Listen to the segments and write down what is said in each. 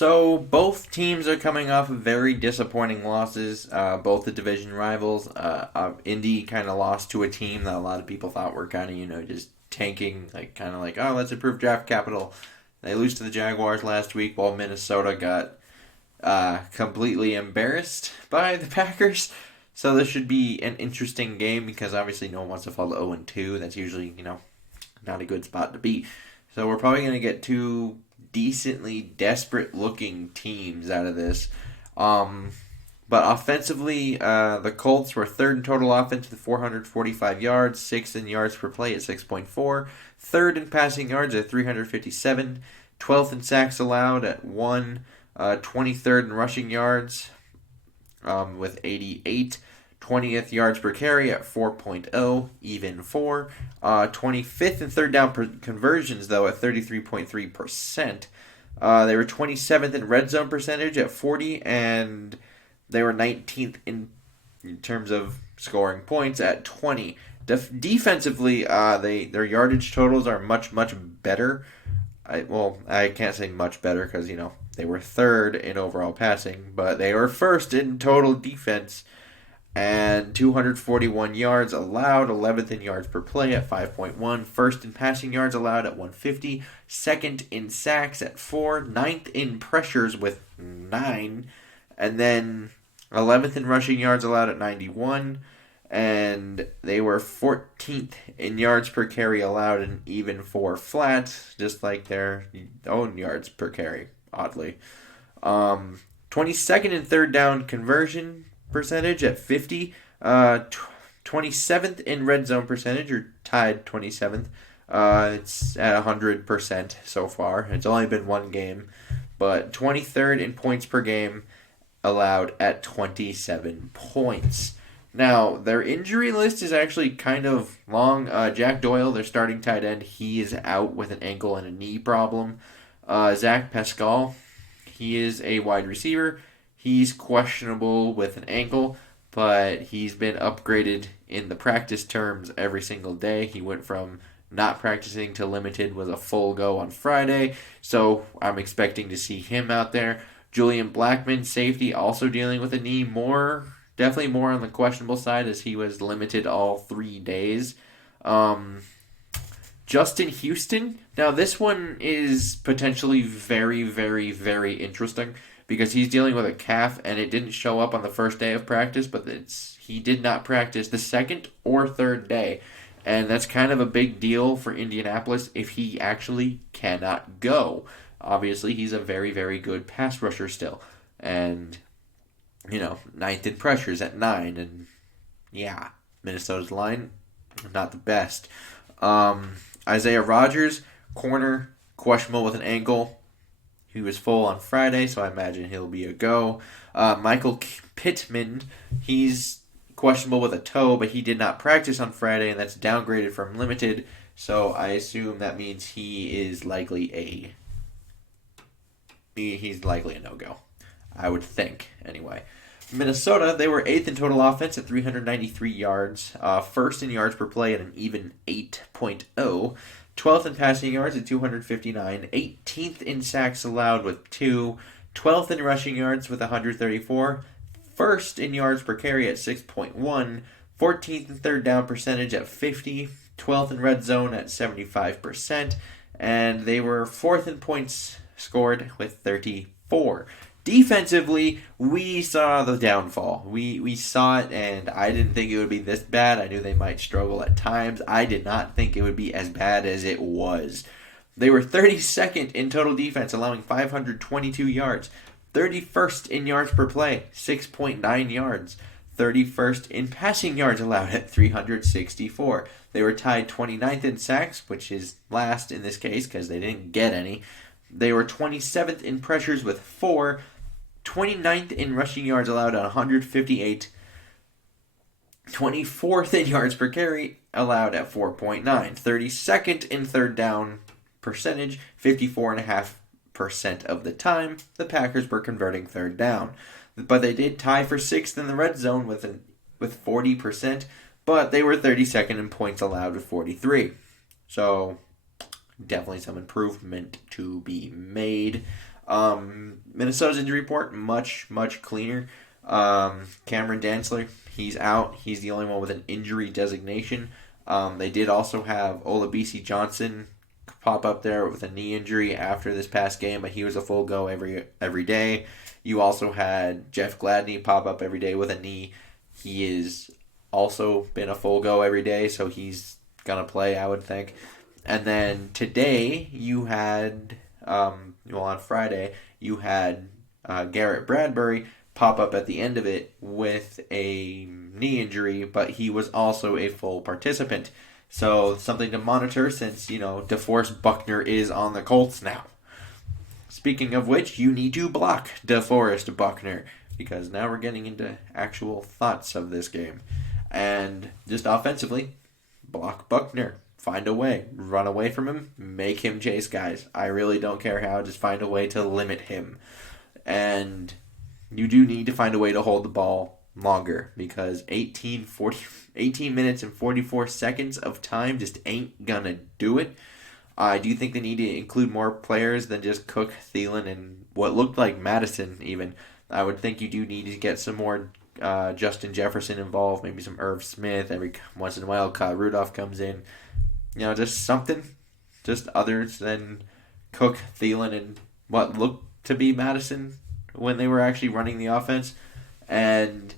So both teams are coming off of very disappointing losses. Both the division rivals. Indy kind of lost to a team that a lot of people thought were kind of just tanking, like kind of like, oh, let's improve draft capital. They lose to the Jaguars last week, while Minnesota got completely embarrassed by the Packers. So this should be an interesting game because obviously no one wants to fall to 0-2. That's usually not a good spot to be. So we're probably going to get two decently desperate looking teams out of this. But offensively, the Colts were third in total offense with 445 yards, sixth in yards per play at 6.4, third in passing yards at 357, 12th in sacks allowed at 1, 23rd in rushing yards with 88, 20th yards per carry at 4.0, even 4. 25th in third down conversions, though, at 33.3%. They were 27th in red zone percentage at 40, and they were 19th in terms of scoring points at 20. Defensively, their yardage totals are much, much better. I can't say much better because, they were third in overall passing, but they were first in total defense and 241 yards allowed, 11th in yards per play at 5.1, first in passing yards allowed at 150, second in sacks at 4, ninth in pressures with 9, and then 11th in rushing yards allowed at 91, and they were 14th in yards per carry allowed and even 4 flat, just like their own yards per carry, oddly. 22nd in third down conversion percentage at 50, 27th in red zone percentage, or tied 27th. It's at 100% so far. It's only been one game, but 23rd in points per game allowed at 27 points. Now, their injury list is actually kind of long. Jack Doyle, their starting tight end, he is out with an ankle and a knee problem. Zach Pascal, he is a wide receiver. He's questionable with an ankle, but he's been upgraded in the practice terms every single day. He went from not practicing to limited, was a full go on Friday, so I'm expecting to see him out there. Julian Blackman, safety, also dealing with a knee, definitely more on the questionable side as he was limited all 3 days. Justin Houston, now this one is potentially very, very, very interesting, because he's dealing with a calf, and it didn't show up on the first day of practice, but he did not practice the second or third day. And that's kind of a big deal for Indianapolis if he actually cannot go. Obviously, he's a very, very good pass rusher still. And, ninth in pressures at 9. And, yeah, Minnesota's line, not the best. Isaiah Rodgers, corner, questionable with an ankle. He was full on Friday, so I imagine he'll be a go. Michael Pittman, he's questionable with a toe, but he did not practice on Friday, and that's downgraded from limited. So I assume that means he's likely a no-go. I would think, anyway. Minnesota, they were 8th in total offense at 393 yards, first in yards per play at an even 8.0. 12th in passing yards at 259, 18th in sacks allowed with 2, 12th in rushing yards with 134, first in yards per carry at 6.1, 14th in third down percentage at 50, 12th in red zone at 75%, and they were 4th in points scored with 34. Defensively, we saw the downfall. We saw it, and I didn't think it would be this bad. I knew they might struggle at times. I did not think it would be as bad as it was. They were 32nd in total defense, allowing 522 yards. 31st in yards per play, 6.9 yards. 31st in passing yards allowed at 364. They were tied 29th in sacks, which is last in this case because they didn't get any. They were 27th in pressures with 4, 29th in rushing yards allowed at 158, 24th in yards per carry allowed at 4.9, 32nd in third down percentage, 54.5% of the time the Packers were converting third down. But they did tie for 6th in the red zone with 40%, but they were 32nd in points allowed with 43. So definitely some improvement to be made. Minnesota's injury report, much, much cleaner. Cameron Dantzler, he's out. He's the only one with an injury designation. They did also have Olabisi Johnson pop up there with a knee injury after this past game, but he was a full go every day. You also had Jeff Gladney pop up every day with a knee. He is also been a full go every day, so he's gonna play, I would think. And then today you had, on Friday you had Garrett Bradbury pop up at the end of it with a knee injury, but he was also a full participant. So something to monitor since, DeForest Buckner is on the Colts now. Speaking of which, you need to block DeForest Buckner because now we're getting into actual thoughts of this game. And just offensively, block Buckner. Find a way. Run away from him. Make him chase guys. I really don't care how. Just find a way to limit him. And you do need to find a way to hold the ball longer because 18 minutes and 44 seconds of time just ain't gonna do it. I do think they need to include more players than just Cook, Thielen, and what looked like Madison even. I would think you do need to get some more Justin Jefferson involved, maybe some Irv Smith. Every once in a while, Kyle Rudolph comes in. Just something. Just others than Cook, Thielen, and what looked to be Madison when they were actually running the offense. And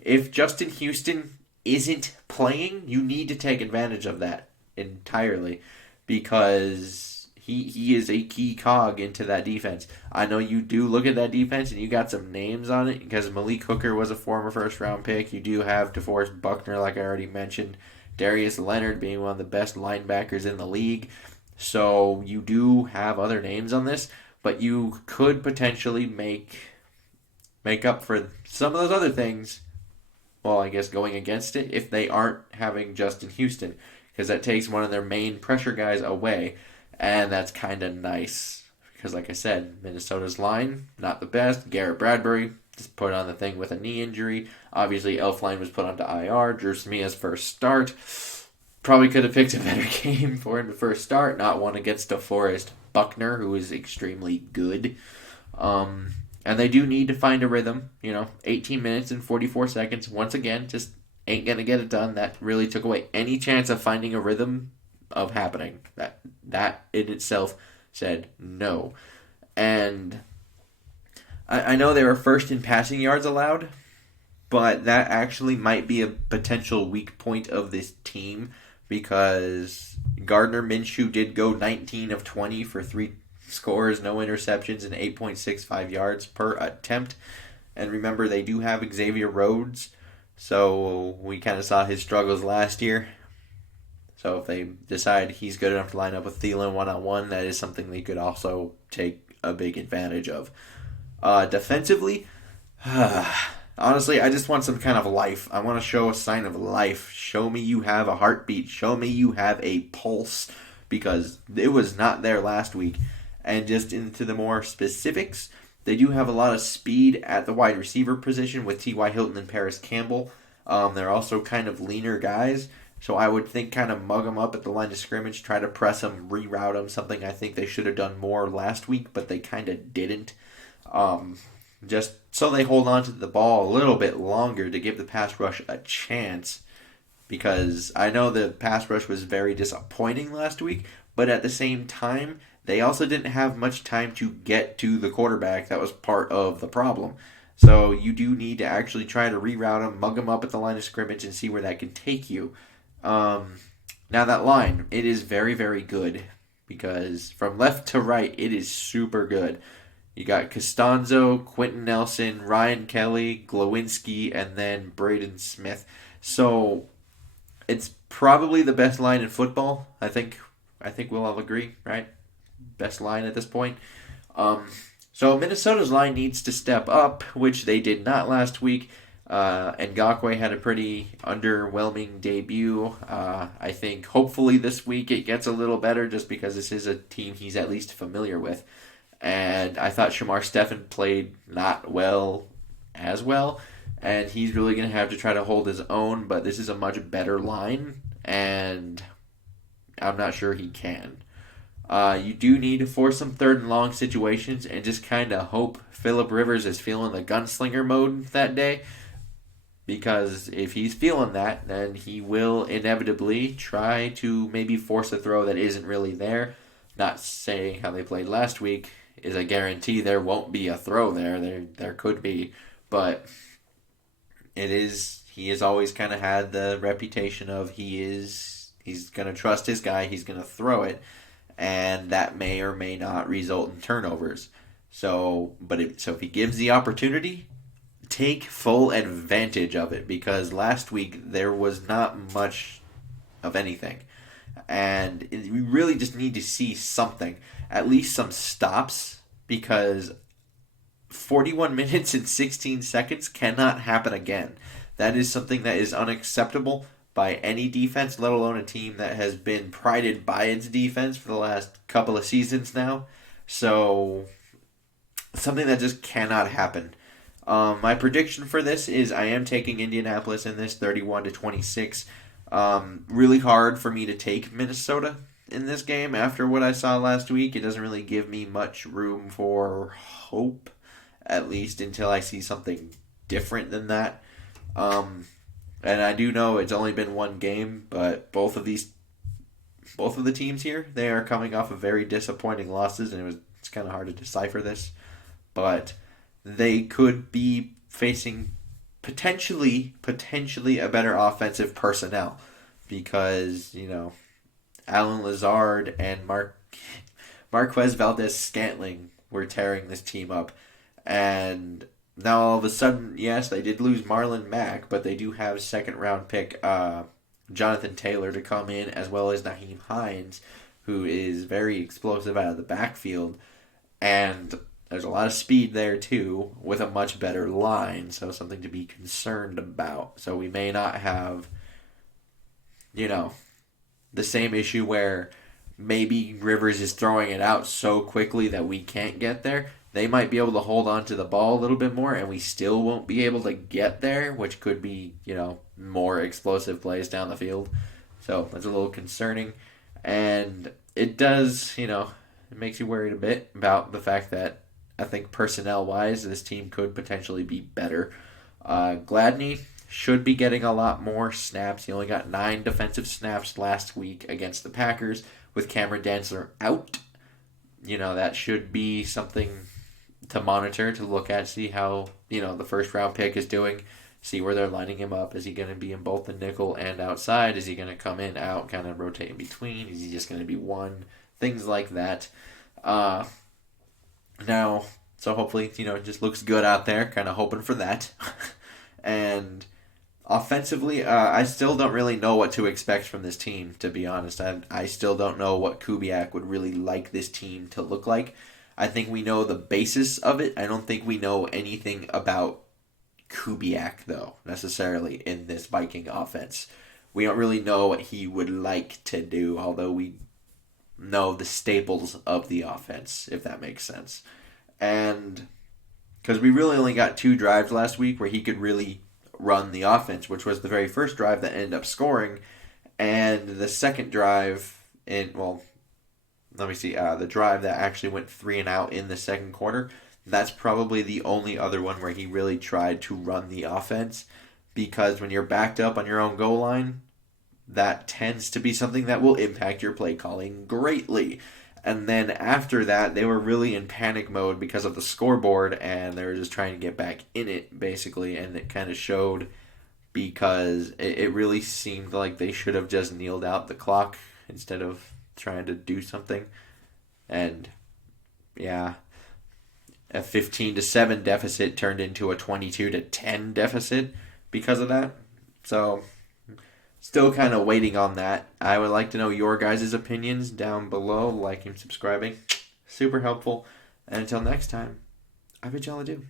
if Justin Houston isn't playing, you need to take advantage of that entirely because he is a key cog into that defense. I know you do look at that defense and you got some names on it because Malik Hooker was a former first-round pick. You do have DeForest Buckner, like I already mentioned. Darius Leonard being one of the best linebackers in the league. So you do have other names on this, but you could potentially make up for some of those other things, well, I guess going against it, if they aren't having Justin Houston, because that takes one of their main pressure guys away, and that's kind of nice. Because like I said, Minnesota's line, not the best. Garrett Bradbury just put on the thing with a knee injury. Obviously, Elflein was put onto IR. Drew Samia's first start. Probably could have picked a better game for him to first start, not one against DeForest Buckner, who is extremely good. And they do need to find a rhythm. 18 minutes and 44 seconds. Once again, just ain't going to get it done. That really took away any chance of finding a rhythm of happening. That in itself said no. And I know they were first in passing yards allowed, but that actually might be a potential weak point of this team because Gardner Minshew did go 19 of 20 for 3 scores, no interceptions, and 8.65 yards per attempt. And remember, they do have Xavier Rhodes, so we kind of saw his struggles last year. So if they decide he's good enough to line up with Thielen one-on-one, that is something they could also take a big advantage of. Defensively, honestly, I just want some kind of life. I want to show a sign of life. Show me you have a heartbeat. Show me you have a pulse, because it was not there last week. And just into the more specifics, they do have a lot of speed at the wide receiver position with T.Y. Hilton and Paris Campbell. They're also kind of leaner guys, so I would think kind of mug them up at the line of scrimmage, try to press them, reroute them, something I think they should have done more last week, but they kind of didn't. Just so they hold on to the ball a little bit longer to give the pass rush a chance, because I know the pass rush was very disappointing last week, but at the same time, they also didn't have much time to get to the quarterback. That was part of the problem. So you do need to actually try to reroute them, mug them up at the line of scrimmage, and see where that can take you. Now that line, it is very, very good, because from left to right, it is super good. You got Costanzo, Quentin Nelson, Ryan Kelly, Glowinski, and then Braden Smith. So it's probably the best line in football. I think we'll all agree, right? Best line at this point. So Minnesota's line needs to step up, which they did not last week. Ngakoue had a pretty underwhelming debut. I think hopefully this week it gets a little better just because this is a team he's at least familiar with. And I thought Shamar Stephen played not well as well. And he's really going to have to try to hold his own, but this is a much better line, and I'm not sure he can. You do need to force some third and long situations and just kind of hope Phillip Rivers is feeling the gunslinger mode that day. Because if he's feeling that, then he will inevitably try to maybe force a throw that isn't really there. Not saying how they played last week is a guarantee there won't be a throw there. There could be, but it is. He has always kind of had the reputation of he's going to trust his guy. He's going to throw it, and that may or may not result in turnovers. So if he gives the opportunity, take full advantage of it, because last week there was not much of anything. And we really just need to see something, at least some stops, because 41 minutes and 16 seconds cannot happen again. That is something that is unacceptable by any defense, let alone a team that has been prided by its defense for the last couple of seasons now. So, something that just cannot happen. My prediction for this is I am taking Indianapolis in this 31-26. Really hard for me to take Minnesota in this game after what I saw last week. It doesn't really give me much room for hope, at least until I see something different than that. And I do know it's only been one game, but both of the teams here, they are coming off of very disappointing losses, and it's kind of hard to decipher this, but they could be facing potentially a better offensive personnel, because Alan Lazard and Marquez Valdez-Scantling were tearing this team up, and now all of a sudden, yes, they did lose Marlon Mack, but they do have second round pick Jonathan Taylor to come in, as well as Naheem Hines, who is very explosive out of the backfield, and there's a lot of speed there too, with a much better line, so something to be concerned about. So we may not have, the same issue where maybe Rivers is throwing it out so quickly that we can't get there. They might be able to hold on to the ball a little bit more, and we still won't be able to get there, which could be, more explosive plays down the field. So that's a little concerning. And it does, it makes you worried a bit about the fact that I think personnel-wise, this team could potentially be better. Gladney should be getting a lot more snaps. He only got 9 defensive snaps last week against the Packers with Cameron Dantzler out. That should be something to monitor, to look at, see how, the first round pick is doing, see where they're lining him up. Is he going to be in both the nickel and outside? Is he going to come in, out, kind of rotate in between? Is he just going to be one? Things like that. Now, so hopefully, it just looks good out there, kind of hoping for that. And offensively, I still don't really know what to expect from this team, to be honest. I still don't know what Kubiak would really like this team to look like. I think we know the basis of it. I don't think we know anything about Kubiak, though, necessarily, in this Viking offense. We don't really know what he would like to do, although we know the staples of the offense, if that makes sense. And because we really only got 2 drives last week where he could really run the offense, which was the very first drive that ended up scoring, and the second drive the drive that actually went 3 and out in the second quarter. That's probably the only other one where he really tried to run the offense, because when you're backed up on your own goal line, that tends to be something that will impact your play calling greatly. And then after that, they were really in panic mode because of the scoreboard, and they were just trying to get back in it, basically, and it kind of showed, because it really seemed like they should have just kneeled out the clock instead of trying to do something. And yeah, a 15-7 deficit turned into a 22-10 deficit because of that. So still kind of waiting on that. I would like to know your guys' opinions down below. Liking, subscribing, super helpful. And until next time, I bid y'all adieu.